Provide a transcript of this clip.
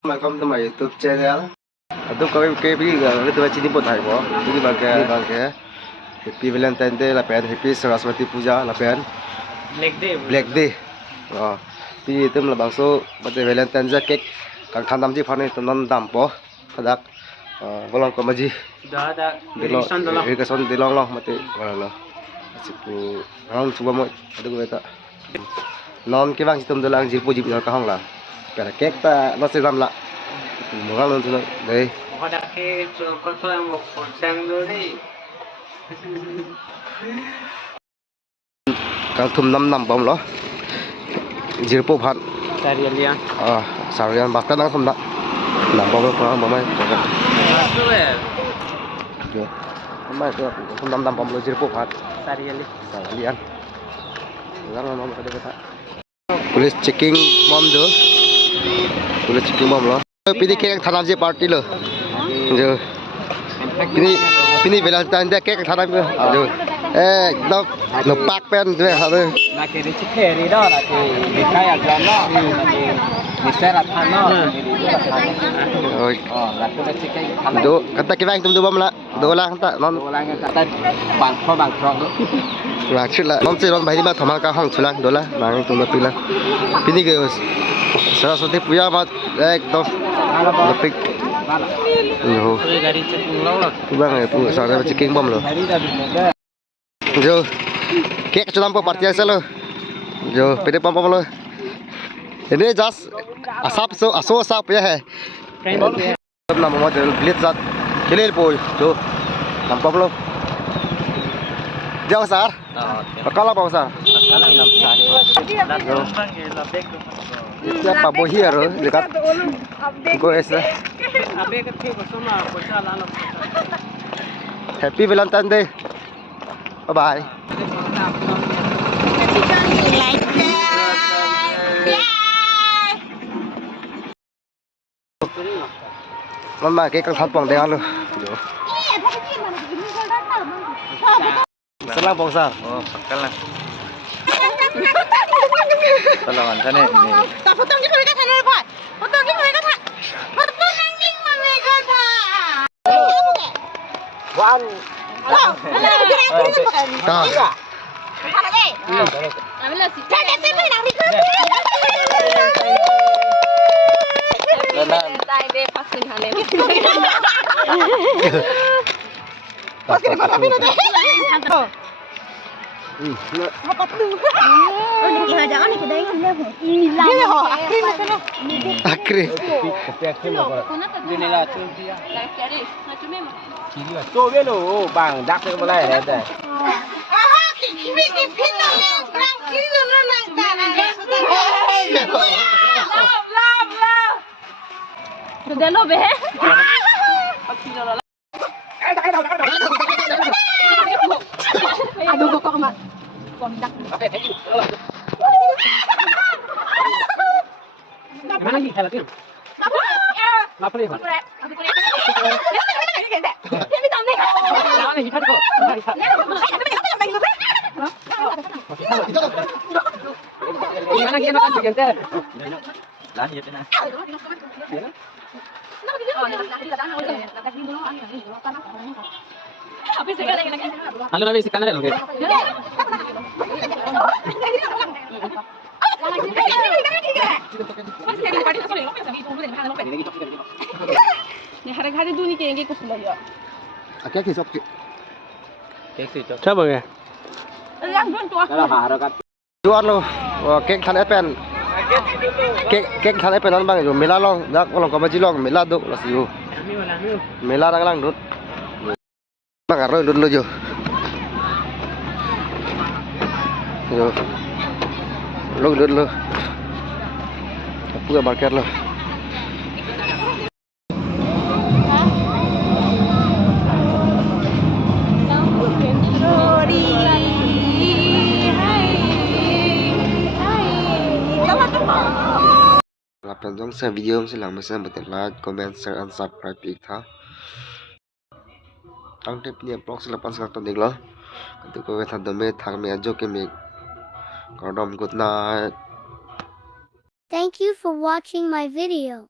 Welcome to my YouTube channel. Aduh kau pergi ke tu sini pun hai boh. Ini bangke. Happy Valentine Day lah pen. Happy Saraswati Puja lah pen. Black Day. Oh. Pi itu lah bangso pada Valentine Day cake. Kang khandam ji phane tu non dam boh. Kadak. Bolong ko maji. Dah. Irrigation dilong loh mati. Wala. Sipu. Hang cuba mo. Aduh beta. Non kibang situm dalang jipu jipu ka hang lah. Para cake ta nó sẽ làm lại một găng luôn thôi đấy Họ đặt cái con thôi một khẩu trang nữa đi. càng thum năm bông đó jipu phan Sarialian. sarian bạc tăng thum đó năm bông đó có mấy rồi mấy cái thum năm bông rồi jipu phan sarian găng nó mau ada kata police checking mom do police checking mom lo pilih kek tanam je party lo jo pilih Valentine Day kek tanam ke jo nó lepak pen tu ha tu Là cái đi chích đi đó là cái cái ăn đó thì sẽ là than đó. rồi Là cái chích cái than. do kata kivang tum do bam la do la kata non Đồ lang cái ta bằng kho bằng tròn đó. là chuyện là non chơi non bài đi mà thằng ka hang chulang do la nang tum pi la pilih ke Saraswati Puja mat ekdom lepik yo Tôi gari chích lâu rồi. tu bang pu saraswati checking bom lo Gari dah bila. jo kek chulam po party asa lo jo pede pom pom lo ini just asap ya hai nama model blit zat hilil po jo nampap lo jauh sar bakal apa sar Kalang nam sai. siapa bohir dekat goes Abe cái thế của số nào của cha là happy Valentine Day bye bye con mà cái con thắt bằng đeo luôn selang bangsa Kalang. Salaman sana ni. Tak potong je mereka sana lepas. Potong je mereka tak. Potong anjing mereka tak. Wan. Oh, alah kita yang pergi makan. ta Apa lagi? Ambil si. Jangan sampai nak di kerja. Tai deh pasin hale. Pas kena apa nanti? Apa tu? Oh, ni kira jangan ni kedai kan dia. Dia ho, akrim sana. akri Kopi akhir apa? Ini lah tu dia. Kiri lah. Tu dia lo, bang, dak ke boleh ada. Ah, kimi pintu le, tranquilo no nak tanah. Love. Sudah lo be. Aduh kok mak. Kondak. Mana lagi? Kalau tu. Apa ni? Jangan lihat kok. Gimana kita makan chicken teh? Dah ya benar. Halo Nabi sekarang ada lagi. Ni hari-hari dunia kayaknya ikut pulang ya. akak kisok Kek situ. Coba ya. Yang dua tu. Kalau harakat. jual lo kek than epen kek than epen non bang jo mela long dak long kabaji long mela do las yo mela lang lang dut bang aro dut lo jo lo dut lo apa ke market lo Lapan dong sa video silang mesen betul like, comment, share, and subscribe ik tha. Ang tip ni blog selapan sekali tonton lo. Untuk kau kata demi thang mi ajo ke mi. Kau good night. Thank you for watching my video.